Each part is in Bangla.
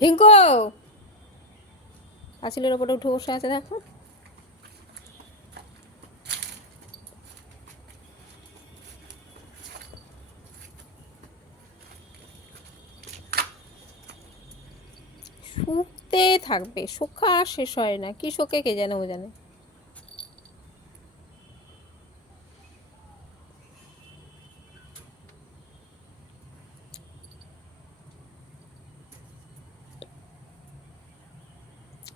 হিঙ্কো পাঁচিলের ওপরে উঠে বসে আছে দেখো। শুকতে থাকবে, শোকা শেষ হয় না। কি শোকে কে জানে, ও জানে।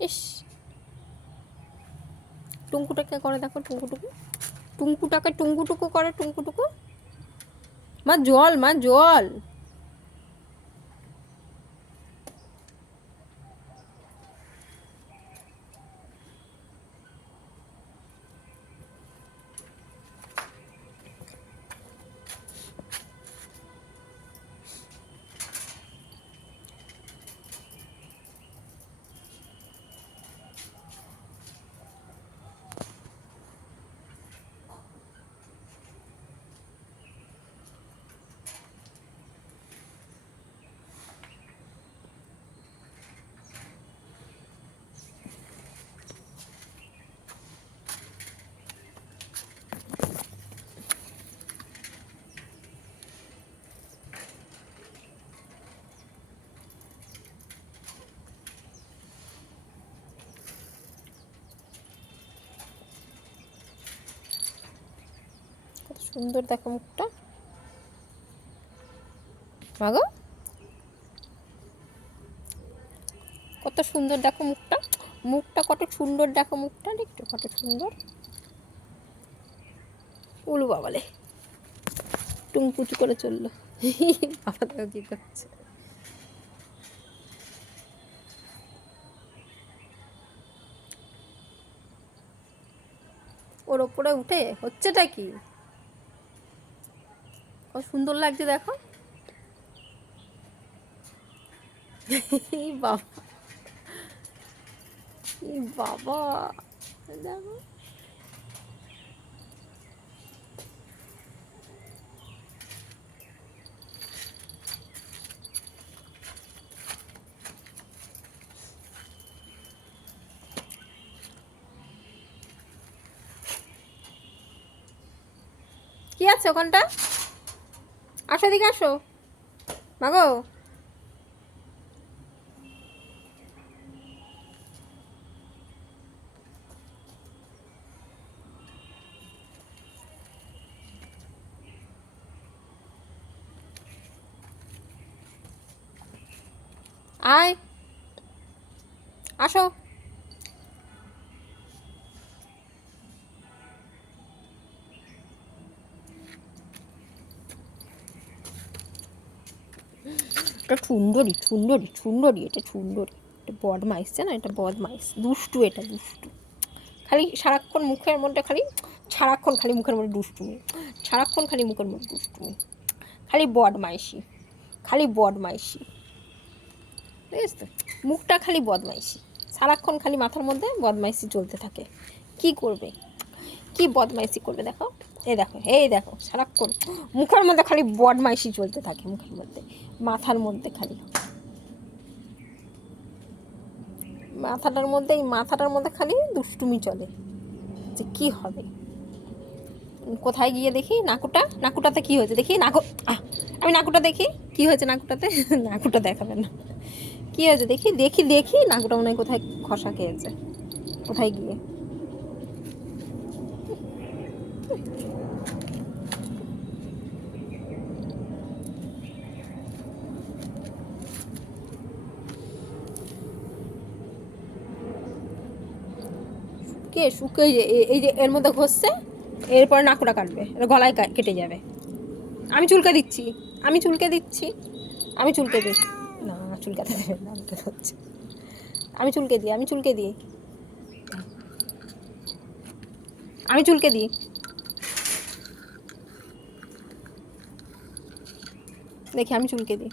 ইস, টুঙ্কুটাকে করে দেখো, টুঙ্কুটুকু, টুঙ্কুটাকে টুঙ্কুটুকু করে, টুঙ্কুটুকু। মা জল, মা জল। কত সুন্দর দেখো মুখটা। মাগো, কত সুন্দর দেখো মুখটা, মুখটা কত সুন্দর দেখো মুখটা, দেখছো কত সুন্দর। উলু বাবালে, টুংপুচু করে চললো। বাবা দেখো কি করছে। ওর ওপরে উঠে হচ্ছেটা কি, কত সুন্দর লাগছে দেখো। বাবা, বাবা দেখো। কি আছে ওখানটা? আসো দিকে আসো মাগো। আয়, আসো। এটা সুন্দরী, সুন্দরী, সুন্দরী, এটা সুন্দরী। এটা বদমাইশ না, এটা বদমাইশ, দুষ্টু, এটা দুষ্টু। খালি সারাক্ষণ মুখের মধ্যে খালি, সারাক্ষণ খালি মুখের মধ্যে দুষ্টুমি, সারাক্ষণ খালি মুখের মধ্যে দুষ্টুমি, খালি বদমাইশি, খালি বদমাইশি। বুঝিস তো, মুখটা খালি বদমাইশি, সারাক্ষণ খালি মাথার মধ্যে বদমাইশি চলতে থাকে। কি করবে, কি বদমাইশি করবে দেখো। এই দেখো, এই দেখো, সারাক্ষণ মুখের মধ্যে খালি বদমাইশি চলতে থাকে, মুখের মধ্যে, মাথার মধ্যে খালি, মাথাটার মধ্যে, এই মাথাটার মধ্যে খালি দুষ্টুমি চলে। যে কি হবে, কোথায় গিয়ে দেখি নাকুটা, নাকুটাতে কি হয়েছে দেখি, নাকু, আমি নাকুটা দেখি কি হয়েছে নাকুটাতে। নাকুটা দেখাবে না, কি হয়েছে দেখি, দেখি দেখি, নাকুটা মনে হয় কোথায় খসা খেয়েছে, কোথায় গিয়ে। কে শুকে, এই যে এর মধ্যে ঘষছে, এরপরে নাকুটা কাটবে, এটা গলায় কেটে যাবে। আমি চুলকে দিচ্ছি, আমি চুলকে দিচ্ছি, আমি চুলকে দিই। না, চুলকাতে দেবে না, হচ্ছে, আমি চুলকে দিই, আমি চুলকে দিই, আমি চুলকে দিই। দেখি আমি চুলকে দিই।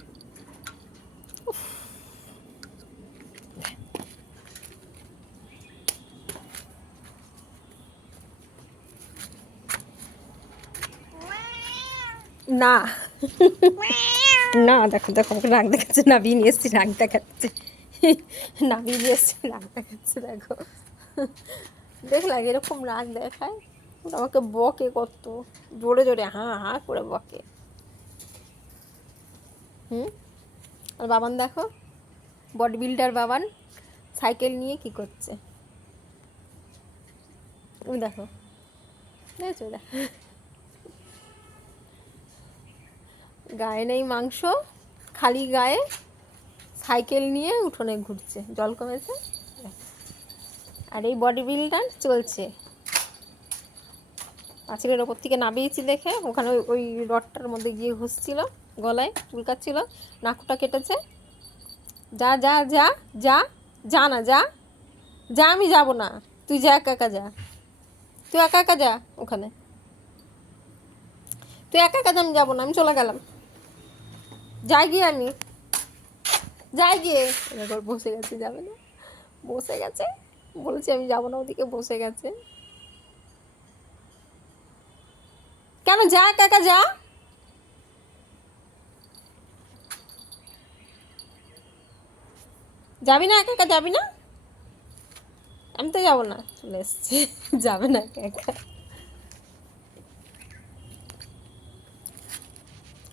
না, না দেখো দেখো, আমাকে রাগ দেখাচ্ছে, না বিয়ে নিয়ে এসছি, রাগ দেখাচ্ছে। নামিয়ে দিয়ে এসছে, রাগ দেখাচ্ছে দেখো। দেখলাম এরকম রাগ দেখায়, ওটা আমাকে বকে কত জোরে জোরে হাঁ হাঁ করে বকে। আর বাবান দেখো, বডি বিল্ডার বাবান সাইকেল নিয়ে কি করছে, তুমি দেখো, দেখছো দেখো, গায়ে নেই মাংস, খালি গায়ে সাইকেল নিয়ে উঠোনে ঘুরছে, জল কমেছে। আর এই বডি বিল্ডার চলছে, পাঁচিলের ওপর থেকে নামিয়েছি দেখে, ওখানে ওই রডটার মধ্যে গিয়ে ঘুষছিল, গলায় চুলকাচ্ছিল, নাকুটা কেটেছে। যা যা যা যা যা না যা যা, আমি যাব না, তুই যা, একা একা যা, তুই একা একা যা ওখানে, তুই একা একা যা, আমি যাবো না, আমি চলে গেলাম, যাই গিয়ে আমি, যাই গিয়ে। এবার বসে গেছে, যাবে না, বসে গেছে, বলছে আমি যাবো না, ওদিকে বসে গেছে। কেন, যা একা একা যা, যাবি না একা একা, যাবি না, আমি তো যাবো না, চলে এসছি, যাবে না একা একা।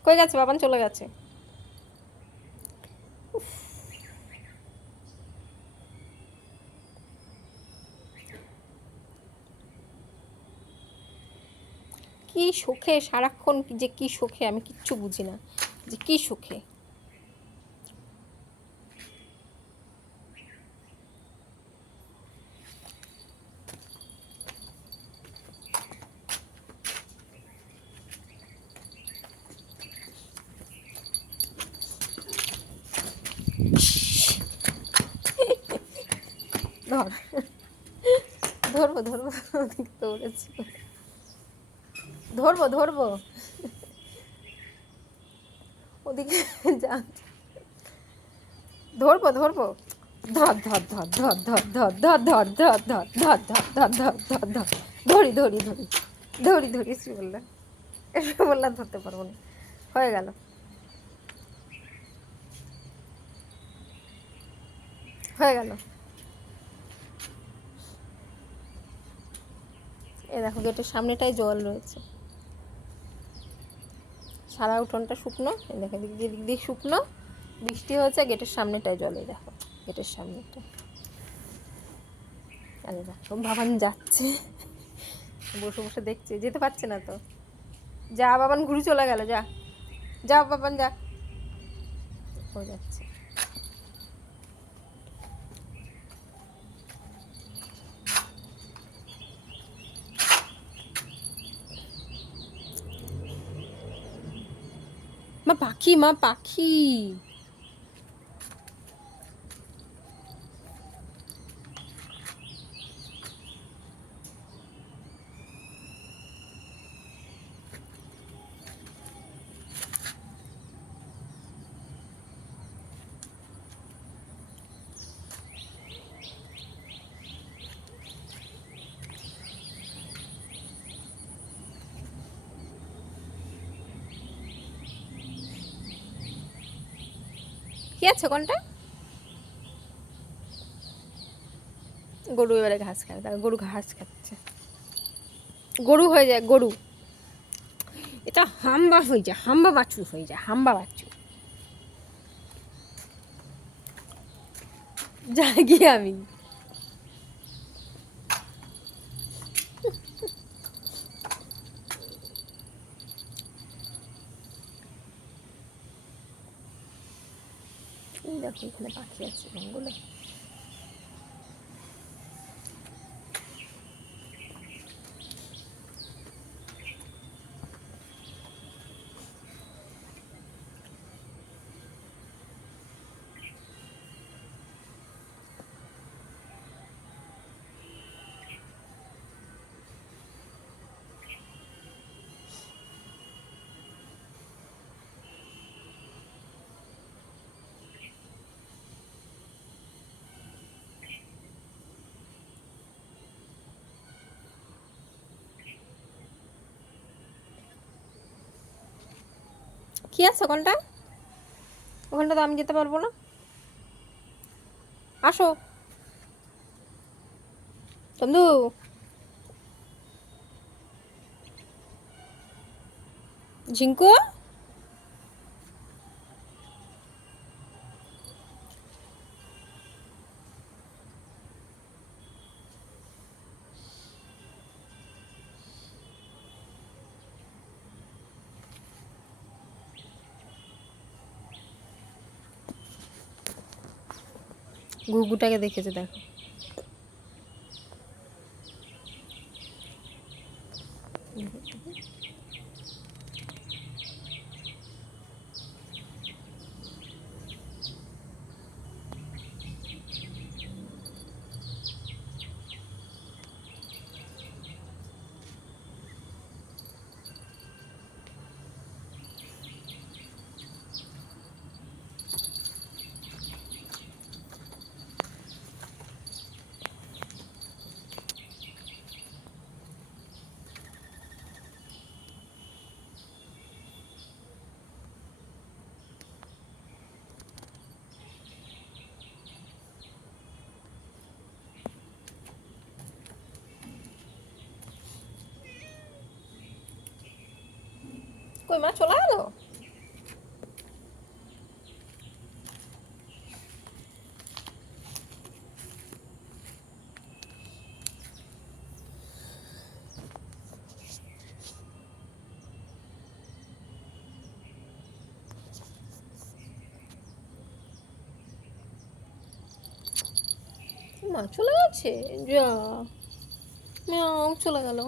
কই গেছে বাবান, চলে গেছে। কি সুখে সারাক্ষণ, যে কি সুখে আমি কিচ্ছু বুঝি না, যে কি সুখে। ধর, ধরবো ধরবো, ওদিকে দৌড়েছি, ধরবো ধরবো, ওদিকে যা, ধরবো ধরবো, ধর ধর ধর ধর ধর ধর ধর ধর ধর ধর ধর ধর ধর ধর ধর ধর, ধরি ধরি ধরি ধরি ধরিস বললাম, এসে বললাম ধরতে পারবো না, হয়ে গেল, হয়ে গেল। এ দেখো গেটের সামনেটাই জল রয়েছে, সারা উঠোনটা শুকনো, এই দেখো দিক দিয়ে শুকনো, বৃষ্টি হয়েছে, গেটের সামনেটায় জল, এই দেখো গেটের সামনেটা। আরে দেখো বাবান যাচ্ছে, বসে বসে দেখছে, যেতে পারছে না তো, যা বাবান, ঘুরে চলে গেল, যা যা বাবান যা, ও যাচ্ছে। মা পাখি, মা পাখি, কি আছে কোনটা, গরু এবারে ঘাস খায়, তার গরু ঘাস খাচ্ছে, গরু হয়ে যায় গরু, এটা হাম্বা হয়ে যায়, হাম্বা বাছুর হয়ে যায়, হাম্বা বাছুর। যাই গিয়ে আমি, দেখো এখানে পাখি আছে রঙগুলো। কি আছে ওখানটা, ওখানটা তো আমি যেতে পারবো না। আসো চন্দু। ঝিঙ্কু, গুগুটাকে দেখেছে দেখো। কই মা চলে গেল? মা চলে গেছে, যা, মিয়াও চলে গেল।